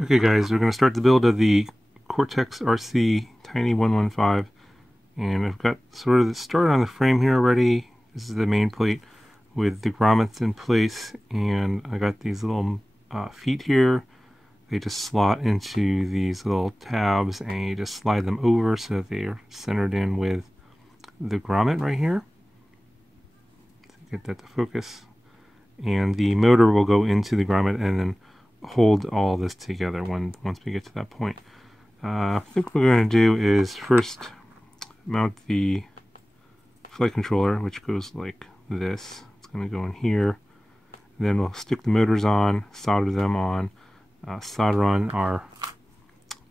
Okay guys, we're going to start the build of the CoretexRC Tiny 115, and I've got sort of the start on the frame here already. This is the main plate with the grommets in place, and I got these little feet here. They just slot into these little tabs, and you just slide them over so that they're centered in with the grommet right here. So get that to focus. And the motor will go into the grommet and then hold all this together once we get to that point. I think what we're going to do is first mount the flight controller, which goes like this. It's going to go in here. Then we'll stick the motors on, solder them on, solder on our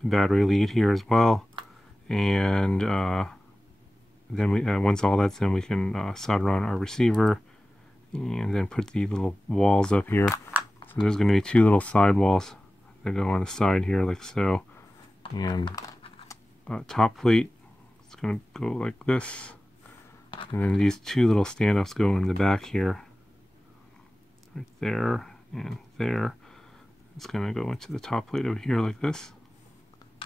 battery lead here as well. And then we, once all that's in, we can solder on our receiver and then put the little walls up here. So there's going to be two little side walls that go on the side here like so. And top plate, it's going to go like this. And then these two little standoffs go in the back here. Right there and there. It's going to go into the top plate over here like this.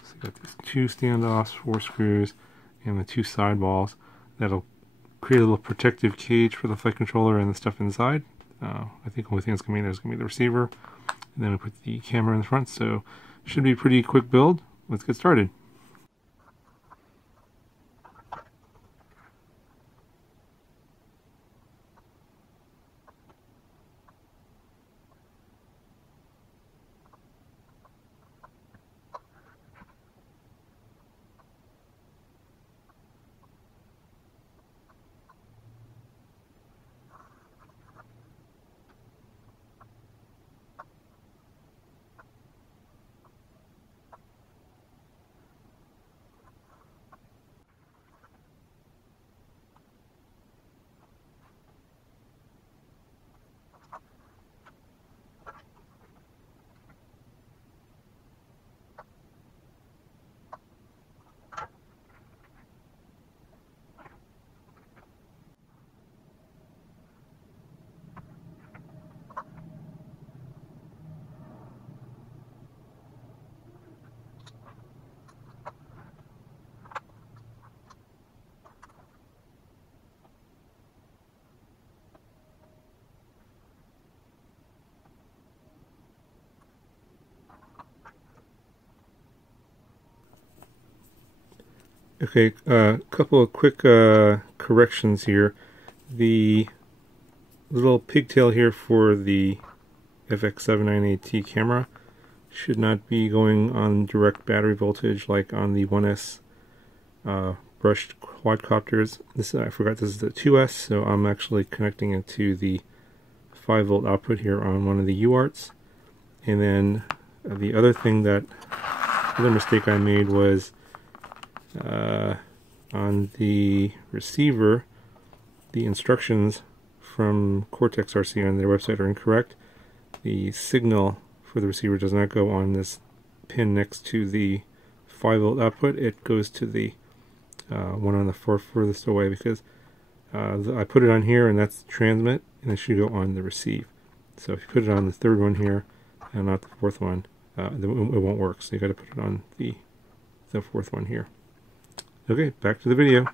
So you got these two standoffs, 4 screws, and the two side walls. That'll create a little protective cage for the flight controller and the stuff inside. I think the only thing that's going to be in there is going to be the receiver. And then we put the camera in the front, so should be a pretty quick build. Let's get started. Okay, a couple of quick corrections here. The little pigtail here for the FX798T camera should not be going on direct battery voltage like on the 1S brushed quadcopters. This, I forgot, this is the 2S, so I'm actually connecting it to the 5-volt output here on one of the UARTs. And then the other mistake I made was on the receiver, the instructions from CoretexRC on their website are incorrect. The signal for the receiver does not go on this pin next to the 5-volt output. It goes to the one on the furthest away, because I put it on here and that's the transmit, and it should go on the receive. So if you put it on the third one here and not the fourth one, it won't work. So you got to put it on the fourth one here. Okay, back to the video.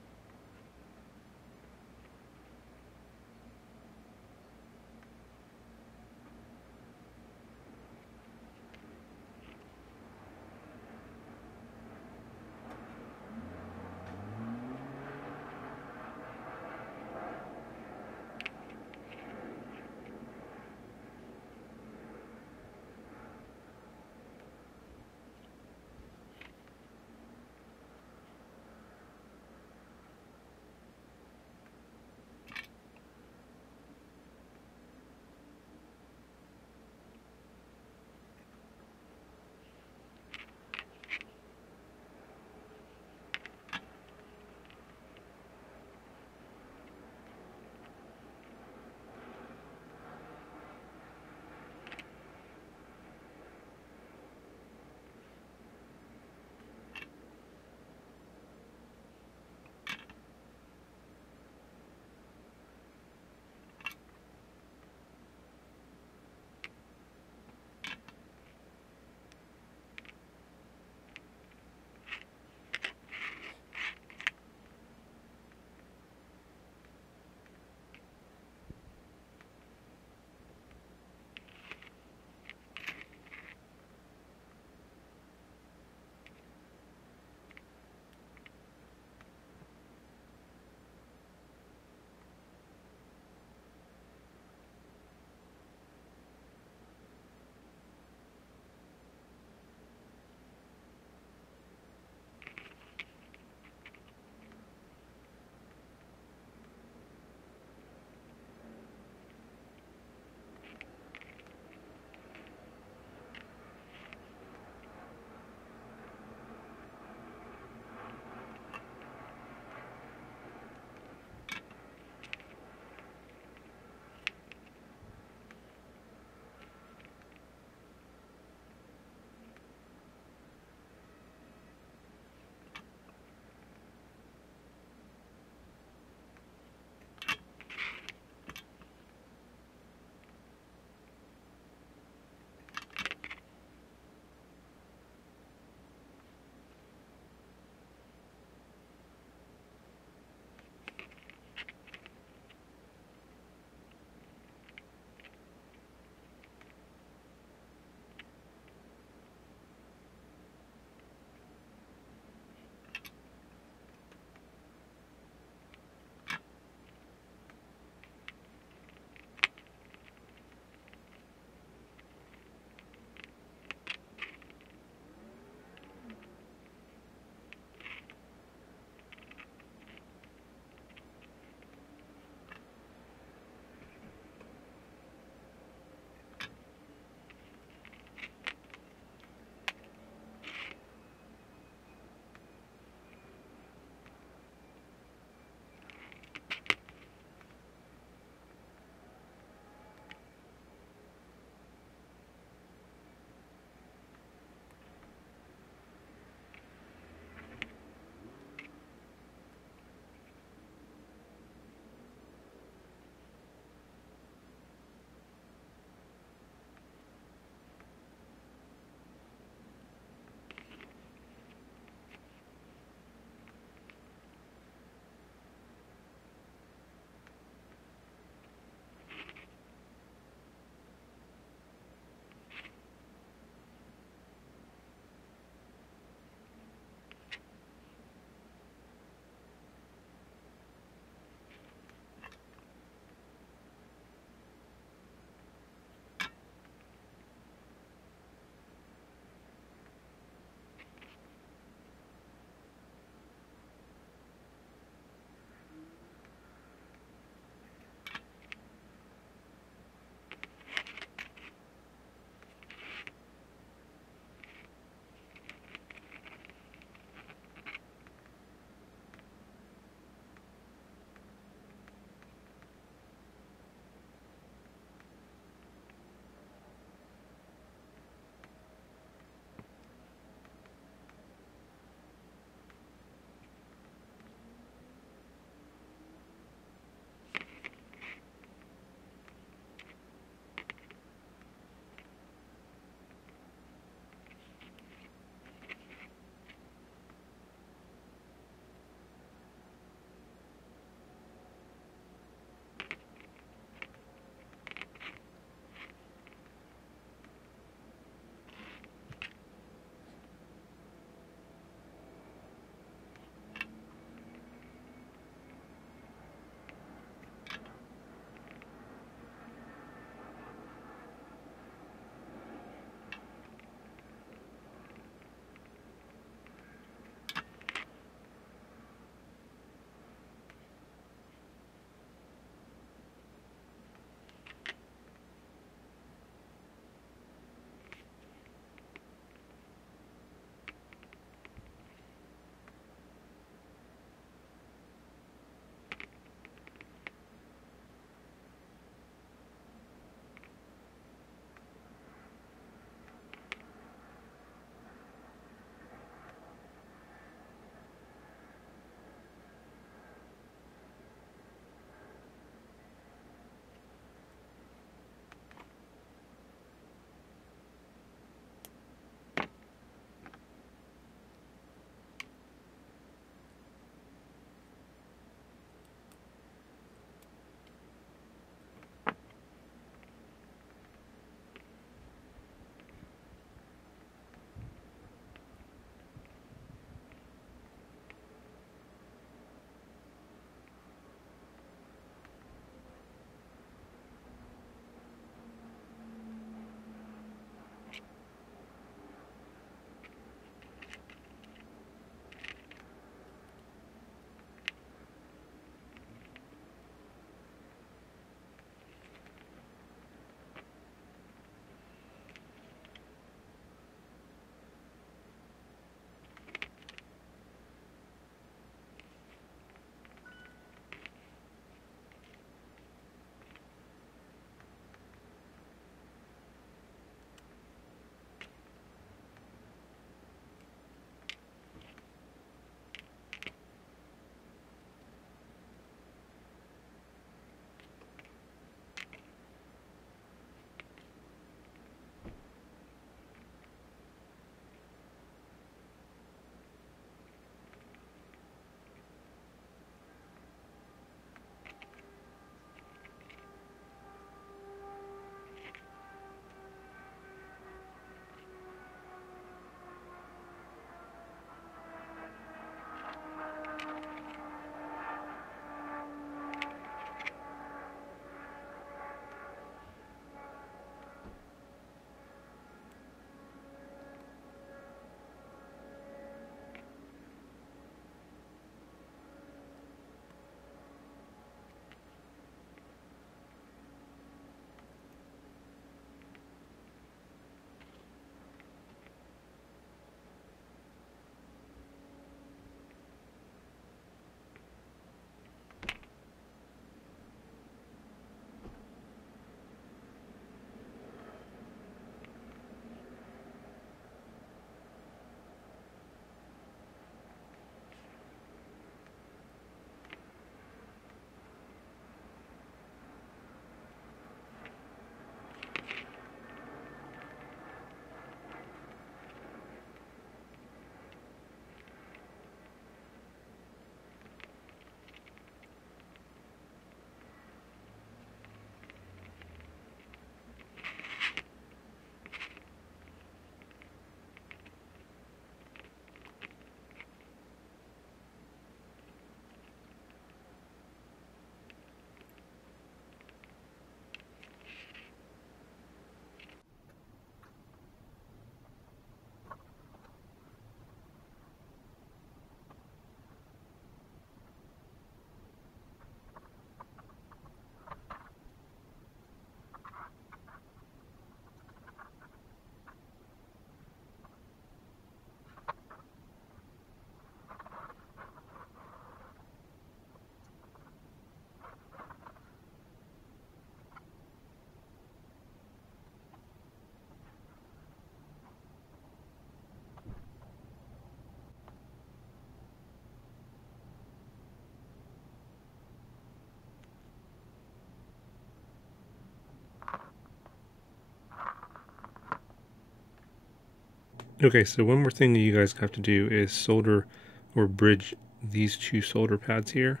Okay, so one more thing that you guys have to do is solder or bridge these two solder pads here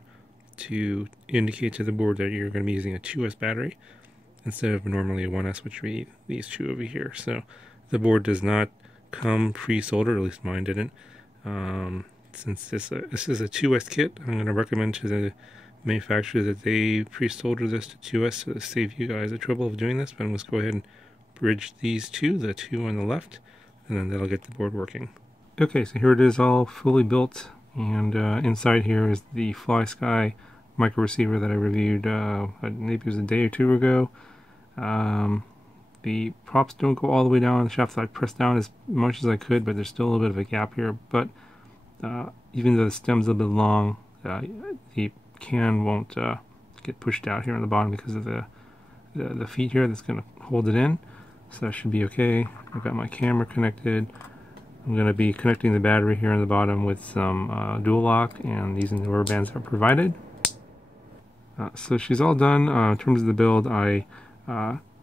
to indicate to the board that you're going to be using a 2S battery instead of normally a 1S, which would be these two over here. So the board does not come pre-soldered, at least mine didn't. Since this is a 2S kit, I'm going to recommend to the manufacturer that they pre-solder this to 2S to save you guys the trouble of doing this. But let's go ahead and bridge these two, the two on the left, and then that'll get the board working. Okay, so here it is all fully built, and inside here is the FlySky micro receiver that I reviewed maybe it was a day or two ago. The props don't go all the way down the shaft, so I pressed down as much as I could, but there's still a little bit of a gap here. But even though the stem's a little bit long, the can won't get pushed out here on the bottom because of the feet here that's going to hold it in. So that should be okay. I've got my camera connected. I'm going to be connecting the battery here on the bottom with some dual lock, and using the rubber bands that are provided. So she's all done. In terms of the build, I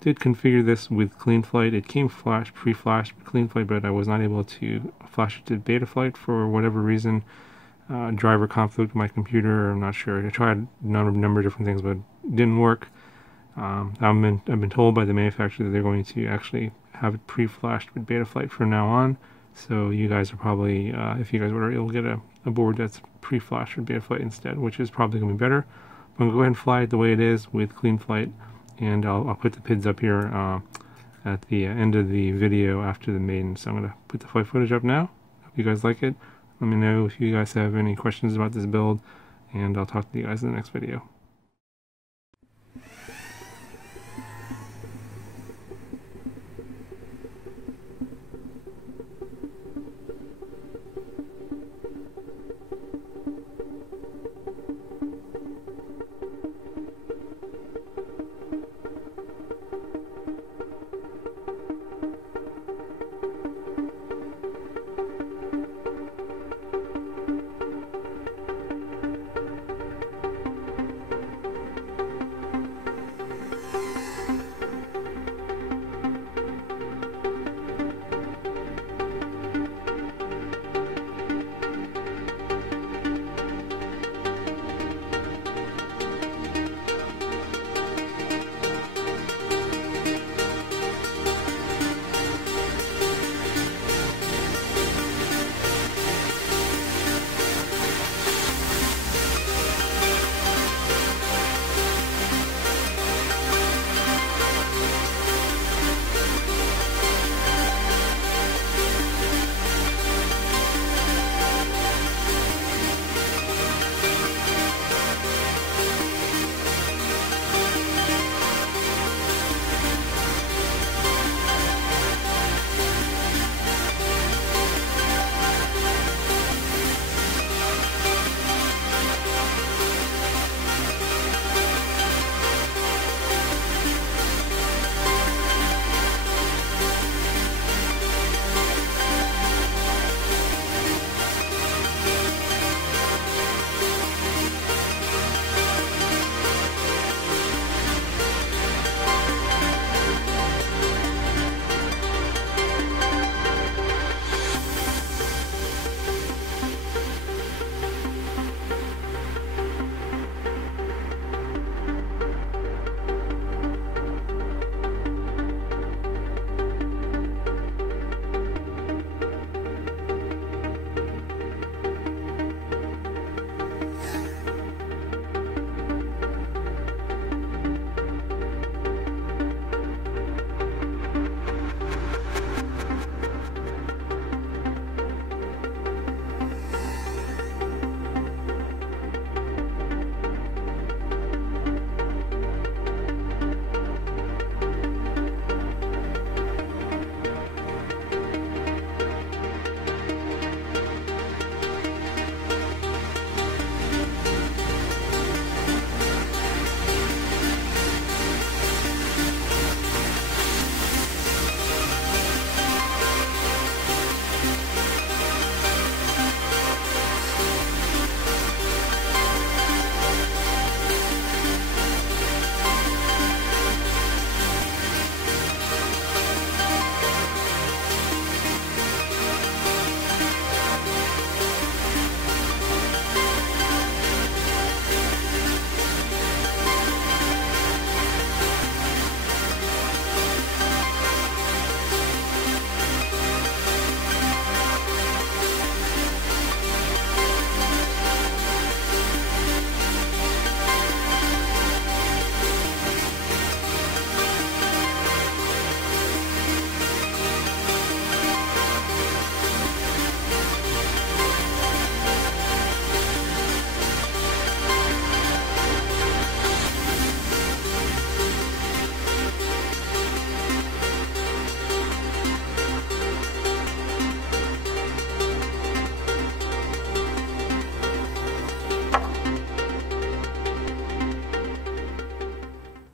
did configure this with CleanFlight. It came pre-flashed with CleanFlight, but I was not able to flash it to Betaflight for whatever reason. Driver conflict with my computer, I'm not sure. I tried a number of different things, but it didn't work. I've been told by the manufacturer that they're going to actually have it pre-flashed with Betaflight from now on. So you guys are probably, if you guys were able to get a board that's pre-flashed with Betaflight instead, which is probably going to be better. I'm going to go ahead and fly it the way it is with CleanFlight, and I'll put the PIDs up here at the end of the video after the maiden. So I'm going to put the flight footage up now. Hope you guys like it. Let me know if you guys have any questions about this build, and I'll talk to you guys in the next video.